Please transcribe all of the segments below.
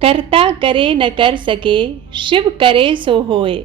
करता करे न कर सके, शिव करे सो होए।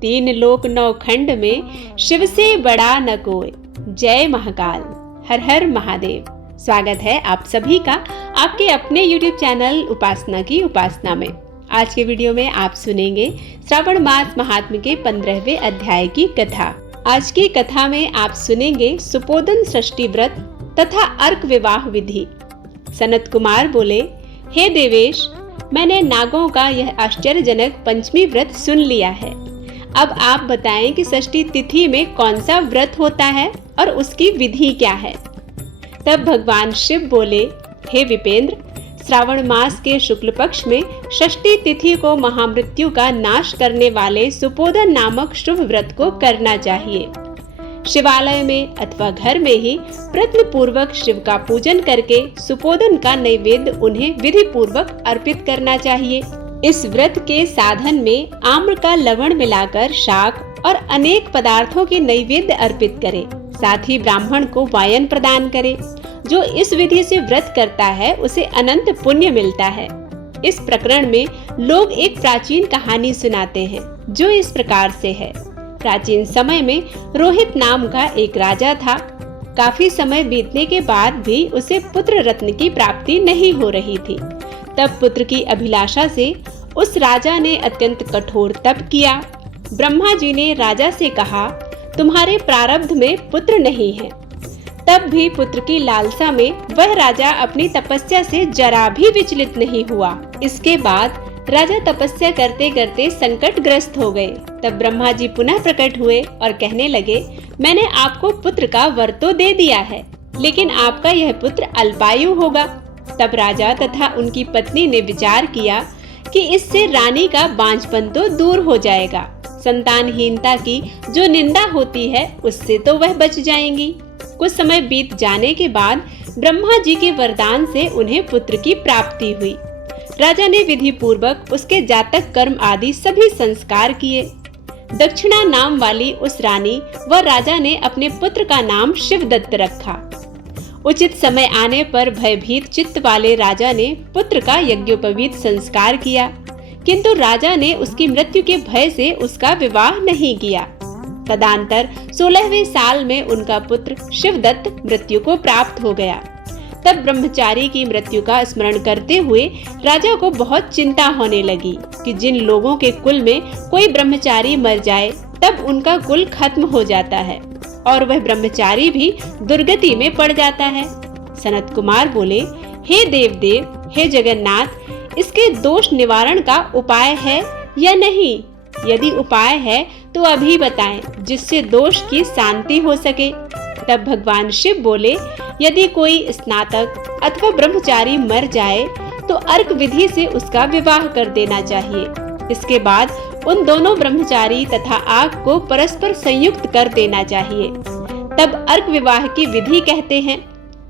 3 लोक 9 खंड में, शिव से बड़ा न कोई। जय महाकाल, हर हर महादेव। स्वागत है आप सभी का आपके अपने YouTube चैनल उपासना की उपासना में। आज के वीडियो में आप सुनेंगे श्रावण मास महात्म्य के 15वें अध्याय की कथा। आज की कथा में आप सुनेंगे सुपोदन षष्ठी व्रत तथा अर्क विवाह विधि। सनत कुमार बोले, हे देवेश, मैंने नागों का यह आश्चर्यजनक पंचमी व्रत सुन लिया है। अब आप बताएं कि षष्ठी तिथि में कौन सा व्रत होता है और उसकी विधि क्या है। तब भगवान शिव बोले, हे विपेंद्र, श्रावण मास के शुक्ल पक्ष में षष्ठी तिथि को महामृत्यु का नाश करने वाले सुपोदन नामक शुभ व्रत को करना चाहिए। शिवालय में अथवा घर में ही प्रयत्न पूर्वक शिव का पूजन करके सुपोदन का नैवेद्य उन्हें विधि पूर्वक अर्पित करना चाहिए। इस व्रत के साधन में आम्र का लवण मिलाकर शाक और अनेक पदार्थों के नैवेद्य अर्पित करें। साथ ही ब्राह्मण को वायन प्रदान करें। जो इस विधि से व्रत करता है उसे अनंत पुण्य मिलता है। इस प्रकरण में लोग एक प्राचीन कहानी सुनाते हैं जो इस प्रकार से है। प्राचीन समय में रोहित नाम का एक राजा था। काफी समय बीतने के बाद भी उसे पुत्र रत्न की प्राप्ति नहीं हो रही थी। तब पुत्र की अभिलाषा से उस राजा ने अत्यंत कठोर तप किया। ब्रह्मा जी ने राजा से कहा, तुम्हारे प्रारब्ध में पुत्र नहीं है। तब भी पुत्र की लालसा में वह राजा अपनी तपस्या से जरा भी विचलित नहीं हुआ। इसके बाद राजा तपस्या करते करते संकटग्रस्त हो गए। तब ब्रह्मा जी पुनः प्रकट हुए और कहने लगे, मैंने आपको पुत्र का वर तो दे दिया है, लेकिन आपका यह पुत्र अल्पायु होगा। तब राजा तथा उनकी पत्नी ने विचार किया कि इससे रानी का बांझपन तो दूर हो जाएगा। संतानहीनता की जो निंदा होती है उससे तो वह बच जाएंगी। कुछ समय बीत जाने के बाद ब्रह्मा जी के वरदान से उन्हें पुत्र की प्राप्ति हुई। राजा ने विधि पूर्वक उसके जातक कर्म आदि सभी संस्कार किए। दक्षिणा नाम वाली उस रानी व राजा ने अपने पुत्र का नाम शिवदत्त रखा। उचित समय आने पर भयभीत चित्त वाले राजा ने पुत्र का यज्ञोपवीत संस्कार किया, किंतु राजा ने उसकी मृत्यु के भय से उसका विवाह नहीं किया। तदंतर 16वें साल में उनका पुत्र शिवदत्त मृत्यु को प्राप्त हो गया। तब ब्रह्मचारी की मृत्यु का स्मरण करते हुए राजा को बहुत चिंता होने लगी कि जिन लोगों के कुल में कोई ब्रह्मचारी मर जाए तब उनका कुल खत्म हो जाता है और वह ब्रह्मचारी भी दुर्गति में पड़ जाता है। सनत कुमार बोले, हे देवदेव, हे जगन्नाथ, इसके दोष निवारण का उपाय है या नहीं? यदि उपाय है तो अभी बताएं, जिससे दोष की शांति हो सके। तब भगवान शिव बोले, यदि कोई स्नातक अथवा ब्रह्मचारी मर जाए तो अर्क विधि से उसका विवाह कर देना चाहिए। इसके बाद उन दोनों ब्रह्मचारी तथा आग को परस्पर संयुक्त कर देना चाहिए। तब अर्क विवाह की विधि कहते हैं।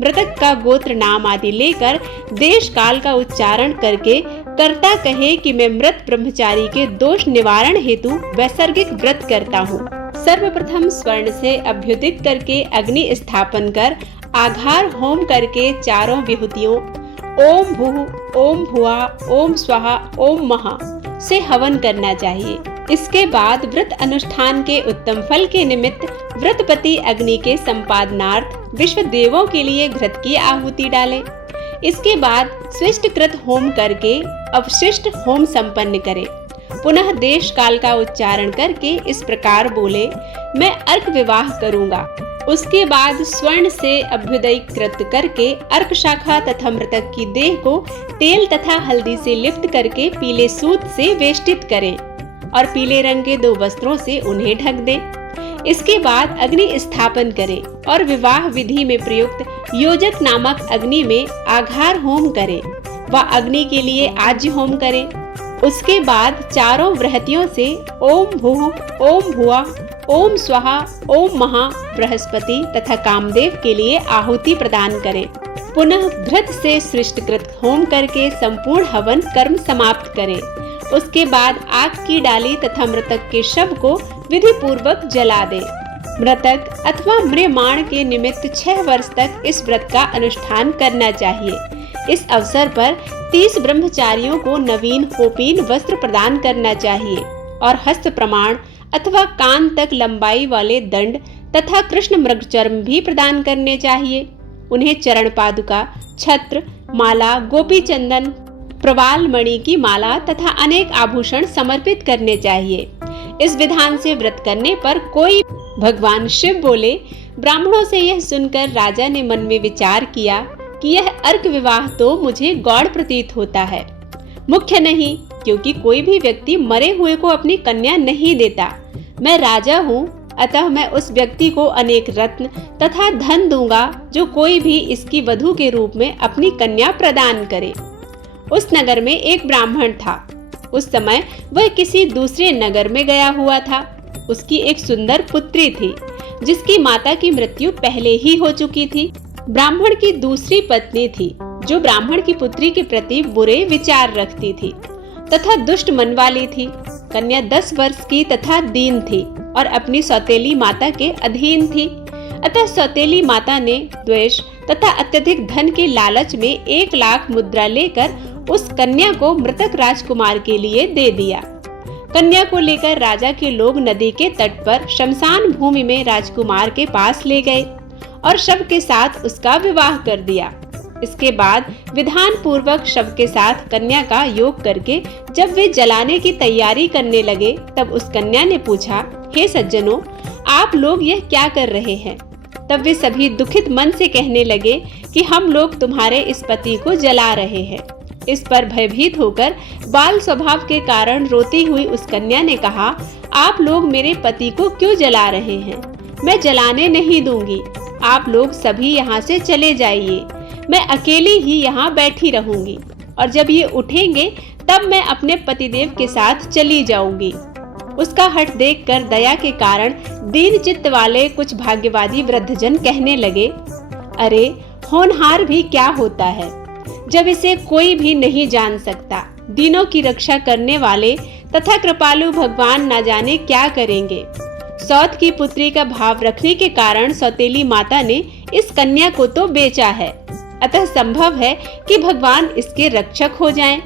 मृतक का गोत्र नाम आदि लेकर देश काल का उच्चारण करके कर्ता कहे कि मैं मृत ब्रह्मचारी के दोष निवारण हेतु वैसर्गिक व्रत करता हूँ। सर्वप्रथम स्वर्ण से अभ्युदित करके अग्नि स्थापन कर आघार होम करके चारों विभूतियों ओम भूः, ओम भुवः, ओम स्वाहा, ओम महा से हवन करना चाहिए। इसके बाद व्रत अनुष्ठान के उत्तम फल के निमित्त व्रतपति अग्नि के संपादनार्थ विश्व देवों के लिए घृत की आहुति डाले। इसके बाद स्विष्टकृत होम करके अवशिष्ट होम संपन्न करे। पुनः देश काल का उच्चारण करके इस प्रकार बोले, मैं अर्क विवाह करूंगा। उसके बाद स्वर्ण से अभ्युदय कृत करके अर्क शाखा तथा मृतक की देह को तेल तथा हल्दी से लिप्त करके पीले सूत से वेष्टित करें और पीले रंग के 2 वस्त्रों से उन्हें ढक दें। इसके बाद अग्नि स्थापन करें और विवाह विधि में प्रयुक्त योजक नामक अग्नि में आघार होम करें व अग्नि के लिए आज्य होम करें। उसके बाद चारों व्रहतियों से ओम भूः, ओम भुवः, ओम स्वाहा, ओम महा बृहस्पति तथा कामदेव के लिए आहुति प्रदान करें। पुनः घृत से सृष्टकृत होम करके संपूर्ण हवन कर्म समाप्त करें। उसके बाद आग की डाली तथा मृतक के शव को विधि पूर्वक जला दें। मृतक अथवा म्रियमाण के निमित्त 6 वर्ष तक इस व्रत का अनुष्ठान करना चाहिए। इस अवसर पर 30 ब्रह्मचारियों को नवीन कोपीन वस्त्र प्रदान करना चाहिए और हस्त प्रमाण अथवा कान तक लंबाई वाले दंड तथा कृष्ण मृग चर्म भी प्रदान करने चाहिए। उन्हें चरण पादुका, छत्र, माला, गोपी चंदन, प्रवाल मणि की माला तथा अनेक आभूषण समर्पित करने चाहिए। इस विधान से व्रत करने पर कोई भगवान शिव बोले। ब्राह्मणों से यह सुनकर राजा ने मन में विचार किया कि यह अर्क विवाह तो मुझे गौड़ प्रतीत होता है, मुख्य नहीं, क्योंकि कोई भी व्यक्ति मरे हुए को अपनी कन्या नहीं देता। मैं राजा हूँ, अतः मैं उस व्यक्ति को अनेक रत्न तथा धन दूंगा जो कोई भी इसकी वधू के रूप में अपनी कन्या प्रदान करे। उस नगर में एक ब्राह्मण था। उस समय वह किसी दूसरे नगर में गया हुआ था। उसकी एक सुंदर पुत्री थी जिसकी माता की मृत्यु पहले ही हो चुकी थी। ब्राह्मण की दूसरी पत्नी थी जो ब्राह्मण की पुत्री के प्रति बुरे विचार रखती थी तथा दुष्ट मन वाली थी। कन्या 10 वर्ष की तथा दीन थी और अपनी सौतेली माता के अधीन थी। अतः सौतेली माता ने द्वेष तथा अत्यधिक धन के लालच में 1 लाख मुद्रा लेकर उस कन्या को मृतक राजकुमार के लिए दे दिया। कन्या को लेकर राजा के लोग नदी के तट पर शमशान भूमि में राजकुमार के पास ले गए और शव के साथ उसका विवाह कर दिया। इसके बाद विधान पूर्वक शव के साथ कन्या का योग करके जब वे जलाने की तैयारी करने लगे, तब उस कन्या ने पूछा, हे सज्जनों, आप लोग यह क्या कर रहे हैं? तब वे सभी दुखित मन से कहने लगे कि हम लोग तुम्हारे इस पति को जला रहे हैं। इस पर भयभीत होकर बाल स्वभाव के कारण रोती हुई उस कन्या ने कहा, आप लोग मेरे पति को क्यों जला रहे हैं? मैं जलाने नहीं दूंगी। आप लोग सभी यहाँ से चले जाइए। मैं अकेली ही यहाँ बैठी रहूंगी और जब ये उठेंगे तब मैं अपने पतिदेव के साथ चली जाऊंगी। उसका हठ देखकर दया के कारण दीन चित्त वाले कुछ भाग्यवादी वृद्धजन कहने लगे, अरे होनहार भी क्या होता है जब इसे कोई भी नहीं जान सकता। दीनों की रक्षा करने वाले तथा कृपालु भगवान ना जाने क्या करेंगे। सौत की पुत्री का भाव रखने के कारण सौतेली माता ने इस कन्या को तो बेचा है, अतः संभव है कि भगवान इसके रक्षक हो जाएं।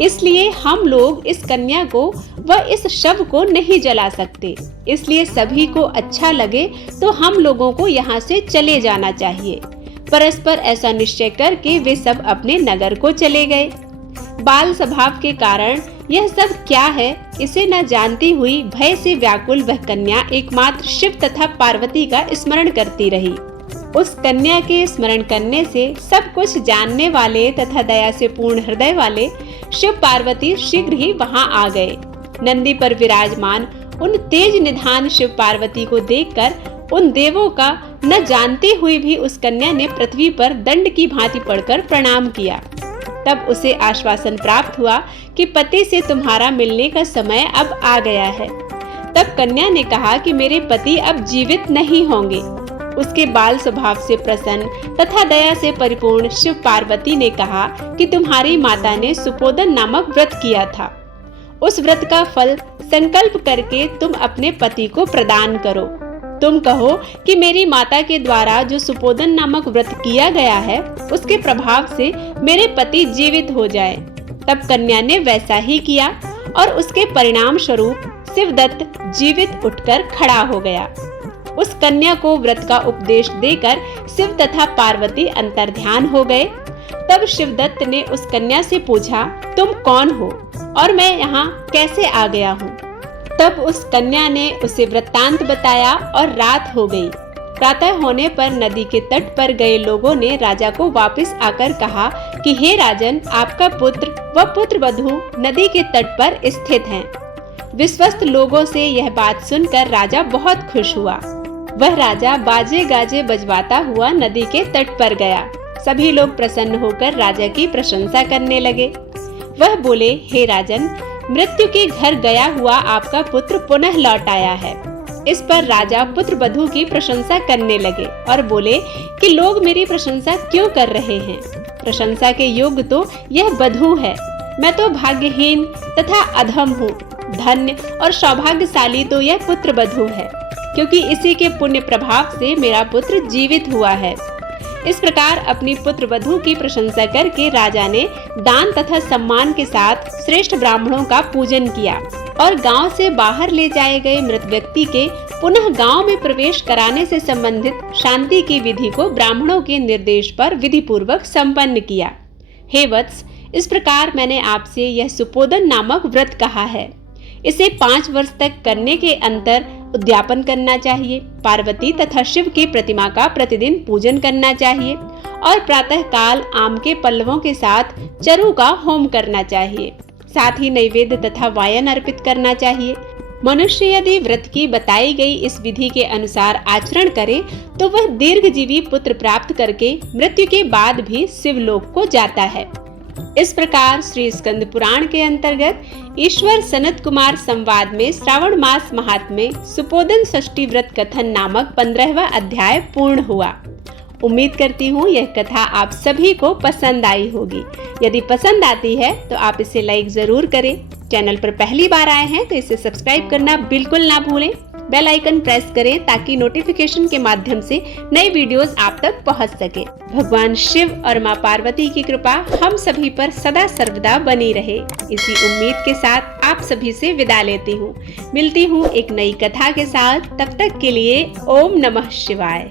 इसलिए हम लोग इस कन्या को व इस शव को नहीं जला सकते। इसलिए सभी को अच्छा लगे तो हम लोगों को यहाँ से चले जाना चाहिए। परस्पर ऐसा निश्चय करके वे सब अपने नगर को चले गए। बाल स्वभाव के कारण यह सब क्या है इसे न जानती हुई भय से व्याकुल वह कन्या एकमात्र शिव तथा पार्वती का स्मरण करती रही। उस कन्या के स्मरण करने से सब कुछ जानने वाले तथा दया से पूर्ण हृदय वाले शिव पार्वती शीघ्र ही वहां आ गए। नंदी पर विराजमान उन तेज निधान शिव पार्वती को देखकर उन देवों का न जानते हुए भी उस कन्या ने पृथ्वी पर दंड की भांति पड़कर प्रणाम किया। तब उसे आश्वासन प्राप्त हुआ कि पति से तुम्हारा मिलने का समय अब आ गया है। तब कन्या ने कहा कि मेरे पति अब जीवित नहीं होंगे। उसके बाल स्वभाव से प्रसन्न तथा दया से परिपूर्ण शिव पार्वती ने कहा कि तुम्हारी माता ने सुपोदन नामक व्रत किया था। उस व्रत का फल संकल्प करके तुम अपने पति को प्रदान करो। तुम कहो कि मेरी माता के द्वारा जो सुपोदन नामक व्रत किया गया है उसके प्रभाव से मेरे पति जीवित हो जाए। तब कन्या ने वैसा ही किया और उसके परिणाम स्वरूप शिवदत्त जीवित उठकर खड़ा हो गया। उस कन्या को व्रत का उपदेश देकर शिव तथा पार्वती अंतर्ध्यान हो गए। तब शिवदत्त ने उस कन्या से पूछा, तुम कौन हो और मैं यहाँ कैसे आ गया हूँ? तब उस कन्या ने उसे वृत्तांत बताया और रात हो गई। प्रातः होने पर नदी के तट पर गए लोगों ने राजा को वापस आकर कहा कि हे राजन, आपका पुत्र व पुत्र वधू नदी के तट पर स्थित हैं। विश्वस्त लोगों से यह बात सुनकर राजा बहुत खुश हुआ। वह राजा बाजे गाजे बजवाता हुआ नदी के तट पर गया। सभी लोग प्रसन्न होकर राजा की प्रशंसा करने लगे। वह बोले, हे राजन, मृत्यु के घर गया हुआ आपका पुत्र पुनः लौट आया है। इस पर राजा पुत्र वधू की प्रशंसा करने लगे और बोले कि लोग मेरी प्रशंसा क्यों कर रहे हैं? प्रशंसा के योग्य तो यह वधू है। मैं तो भाग्यहीन तथा अधम हूँ। धन्य और सौभाग्यशाली तो यह पुत्र वधू है, क्योंकि इसी के पुण्य प्रभाव से मेरा पुत्र जीवित हुआ है। इस प्रकार अपनी पुत्र वधू की प्रशंसा करके राजा ने दान तथा सम्मान के साथ श्रेष्ठ ब्राह्मणों का पूजन किया और गांव से बाहर ले जाए गए मृत व्यक्ति के पुनः गांव में प्रवेश कराने से संबंधित शांति की विधि को ब्राह्मणों के निर्देश पर विधि पूर्वक संपन्न किया। हे वत्स, इस प्रकार मैंने आपसे यह सुपोदन नामक व्रत कहा है। इसे 5 वर्ष तक करने के अंतर उद्यापन करना चाहिए। पार्वती तथा शिव की प्रतिमा का प्रतिदिन पूजन करना चाहिए और प्रातः काल आम के पल्लवों के साथ चरु का होम करना चाहिए। साथ ही नैवेद्य तथा वायन अर्पित करना चाहिए। मनुष्य यदि व्रत की बताई गई इस विधि के अनुसार आचरण करे तो वह दीर्घजीवी पुत्र प्राप्त करके मृत्यु के बाद भी शिवलोक को जाता है। इस प्रकार श्री स्कंद पुराण के अंतर्गत ईश्वर सनत कुमार संवाद में श्रावण मास महात्म्य सुपोदन षष्ठी व्रत कथन नामक 15वां अध्याय पूर्ण हुआ। उम्मीद करती हूँ यह कथा आप सभी को पसंद आई होगी। यदि पसंद आती है तो आप इसे लाइक जरूर करें। चैनल पर पहली बार आए हैं तो इसे सब्सक्राइब करना बिल्कुल ना भूलें। बेल आइकन प्रेस करें ताकि नोटिफिकेशन के माध्यम से नई वीडियोस आप तक पहुंच सके। भगवान शिव और मां पार्वती की कृपा हम सभी पर सदा सर्वदा बनी रहे। इसी उम्मीद के साथ आप सभी से विदा लेती हूँ। मिलती हूँ एक नई कथा के साथ। तब तक के लिए ओम नमः शिवाय।